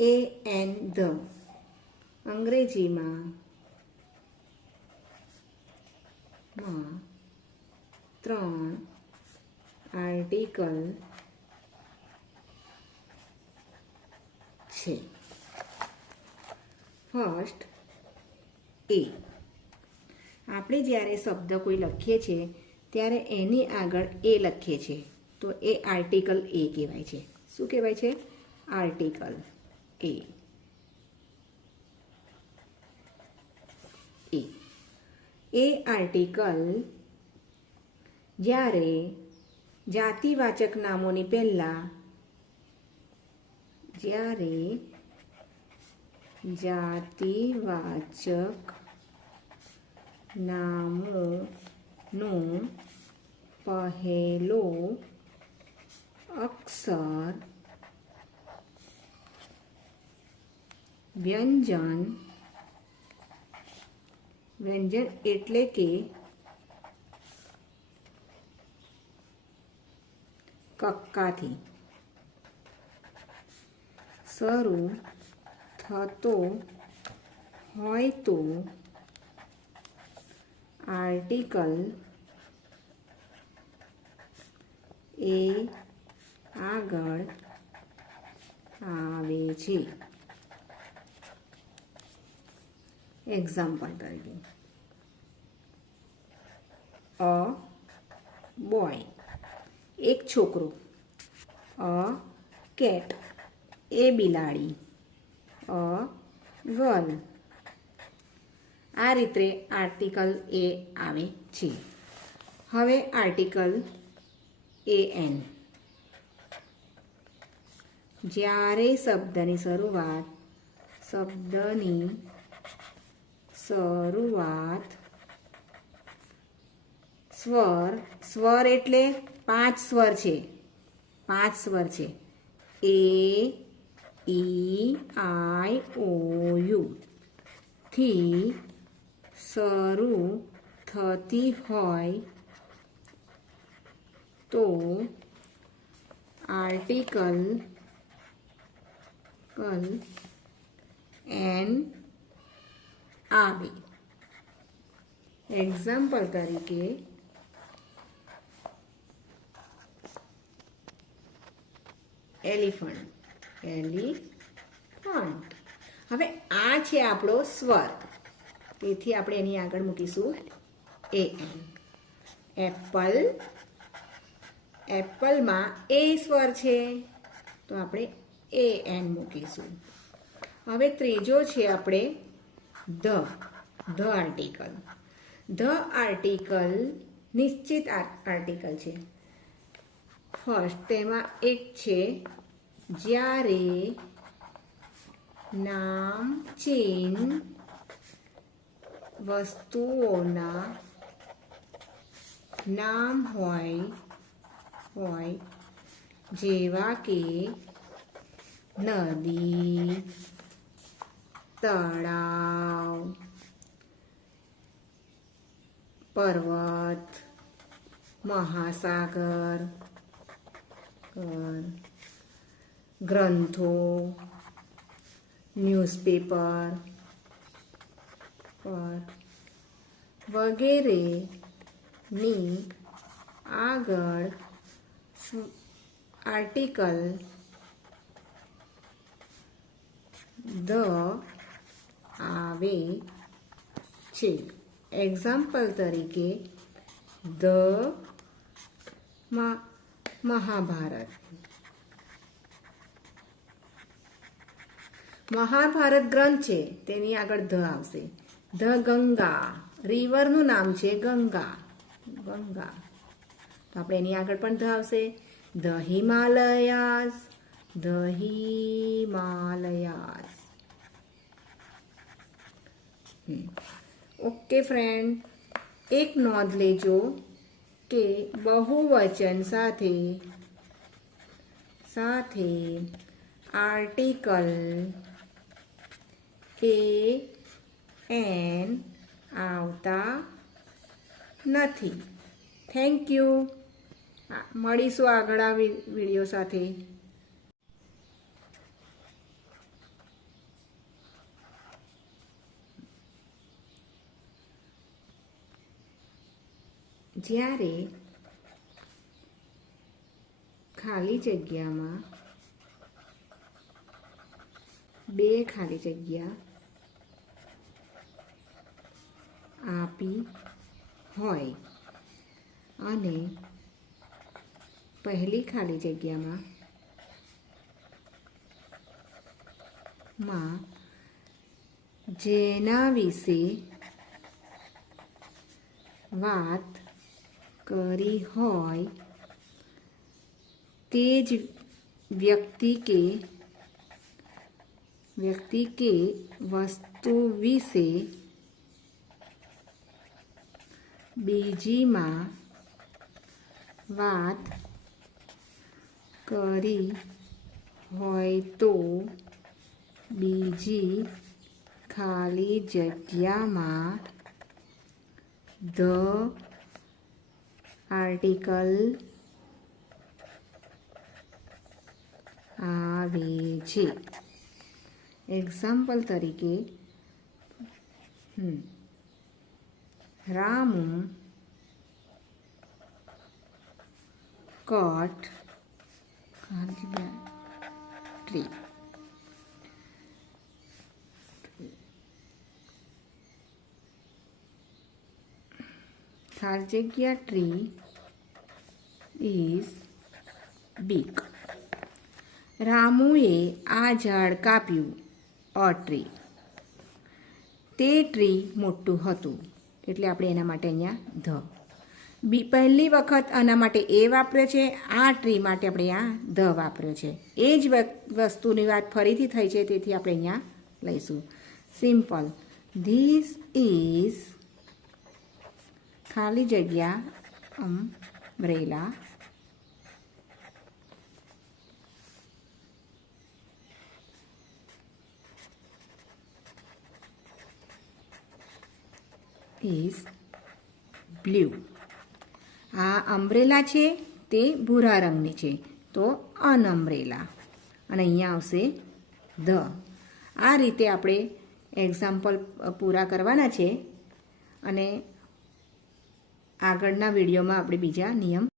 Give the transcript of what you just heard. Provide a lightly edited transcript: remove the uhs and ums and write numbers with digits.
A N the અંગ્રેજીમાં ત્રણ article છે. ફર્સ્ટ એ. આપણે જ્યારે શબ્દ કોઈ લખીએ છીએ ત્યારે એની આગળ એ લખીએ છીએ તો એ આર્ટિકલ એ કહેવાય છે. શું કહેવાય છે? આર્ટિકલ એ. એ આર્ટિકલ જ્યારે જાતિવાચક નામોની પહેલાં જાતિવાચક નામોનો પહેલો અક્ષર વ્યંજન એટલે કે કક્કાથી શરૂ થતો હોય તો આર્ટિકલ એ આગળ આવે છે. એક્ઝામ્પલ તરીકે અ બોય એક છોકરો, અ કેટ એ બિલાડી, અ ગર્લ. આ રીતે આર્ટિકલ એ આવે છે. હવે આર્ટિકલ એ એન. જ્યારે શબ્દની શરૂઆત સ્વર એટલે 5 સ્વર છે. 5 સ્વર છે. એ, ઈ, આઈ, ઓ, યુ થી શરૂ થતી હોય તો આર્ટિકલ એન આવે. એક્ઝામ્પલ તરીકે એલિફન્ટ. હવે આ છે આપણો સ્વર, તેથી આપણે એની આગળ મૂકીશું એ એન. એપલમાં એ સ્વર છે તો આપણે એ એન મૂકીશું. હવે ત્રીજો છે આપણે ધ આર્ટિકલ. ધ આર્ટિકલ નિશ્ચિત આર્ટિકલ છે. ફર્સ્ટ તેમાં એક છે જ્યારે નામ ચીન વસ્તુઓના નામ હોય જેવા કે નદી, તળાવ, પર્વત, મહાસાગર, ગ્રંથો, ન્યૂઝપેપર વગેરેની આગળ આર્ટિકલ ધ આવે છે. એક્ઝામ્પલ તરીકે ધ મહાભારત ગ્રંથ છે તેની આગળ ધ આવશે. ધ ગંગા રિવરનું નામ છે ગંગા. તો આપણે એની આગળ પણ ધ આવશે. The Himalayas. ઓકે ફ્રેન્ડ, એક નોંધ લેજો કે બહુવચન સાથે આર્ટિકલ એ એન આવતા નથી. Thank you. મળીશું આગળ આ વિડીયો સાથે. જ્યારે ખાલી જગ્યામાં બે ખાલી જગ્યા આપી હોય અને પહેલી ખાલી જગ્યામાં જેના વિશે વાત કરી હોય તે જ વ્યક્તિ કે વસ્તુ વિશે બીજીમાં વાત કરી હોય તો બીજી ખાલી જગ્યામાં ધ આર્ટિકલ આવે છે. એક્ઝામ્પલ તરીકે રામુ કટ ટ્રી. ખાલી જગ્યા ટ્રી ઇઝ બિગ. રામુએ આ ઝાડ કાપ્યું અ ટ્રી. તે ટ્રી મોટું હતું એટલે આપણે એના માટે અહીંયા ધ. પહેલી વખત આના માટે એ વાપર્યો છે, આ ટ્રી માટે આપણે આ ધ વાપર્યો છે. એ જ વસ્તુની વાત ફરીથી થઈ છે તેથી આપણે અહીંયા લઈશું. સિમ્પલ. ધીસ ઇઝ ખાલી જગ્યા અમ્બ્રેલા ઇઝ બ્લુ. આ અમ્બ્રેલા છે તે ભૂરા રંગની છે તો અન અમ્બ્રેલા અને અહીંયા આવશે ધ. આ રીતે આપણે એક્ઝામ્પલ પૂરા કરવાના છે અને આગળના વિડીયોમાં આપણે બીજા નિયમ